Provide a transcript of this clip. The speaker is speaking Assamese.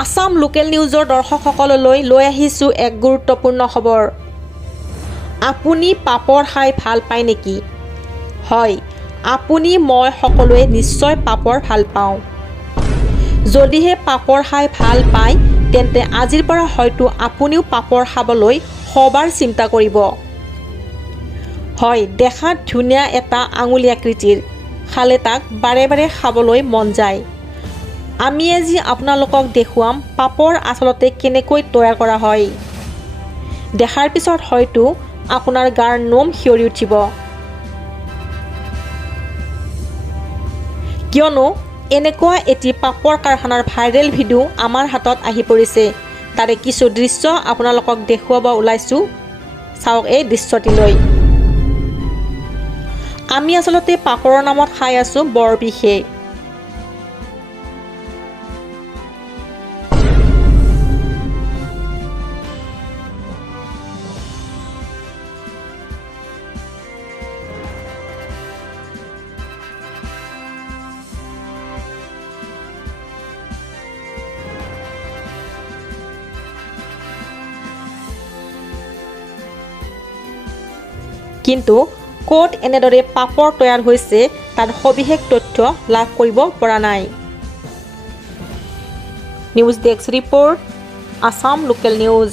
আসাম লোকেল নিউজৰ দৰ্শকসকললৈ লৈ আহিছোঁ এক গুৰুত্বপূৰ্ণ খবৰ। আপুনি পাপৰ খাই ভাল পায় নেকি? হয়, আপুনি মই সকলোৱে নিশ্চয় পাপৰ ভাল পাওঁ। যদিহে পাপৰ খাই ভাল পায় তেন্তে আজিৰ পৰা হয়তো আপুনিও পাপৰ খাবলৈ সবাৰ চিন্তা কৰিব। হয়, দেখাত ধুনীয়া এটা আঙুলি আকৃতিৰ, খালে তাক বাৰে বাৰে খাবলৈ মন যায়। আমি আজি আপোনালোকক দেখুৱাম পাপৰ আচলতে কেনেকৈ তৈয়াৰ কৰা হয়। দেখাৰ পিছত হয়তো আপোনাৰ গাৰ নোম শিয়ৰি উঠিব। কিয়নো এনেকুৱা এটি পাপৰ কাৰখানাৰ ভাইৰেল ভিডিঅ' আমাৰ হাতত আহি পৰিছে। তাৰে কিছু দৃশ্য আপোনালোকক দেখুৱাব ওলাইছোঁ। চাওক এই দৃশ্যটিলৈ। আমি আচলতে পাপৰৰ নামত খাই আছোঁ বৰ বিশেষ। কিন্তু ক'ত এনেদৰে পাপৰ তৈয়াৰ হৈছে তাৰ সবিশেষ তথ্য লাভ কৰিব পৰা নাই। News desk report, Assam local news.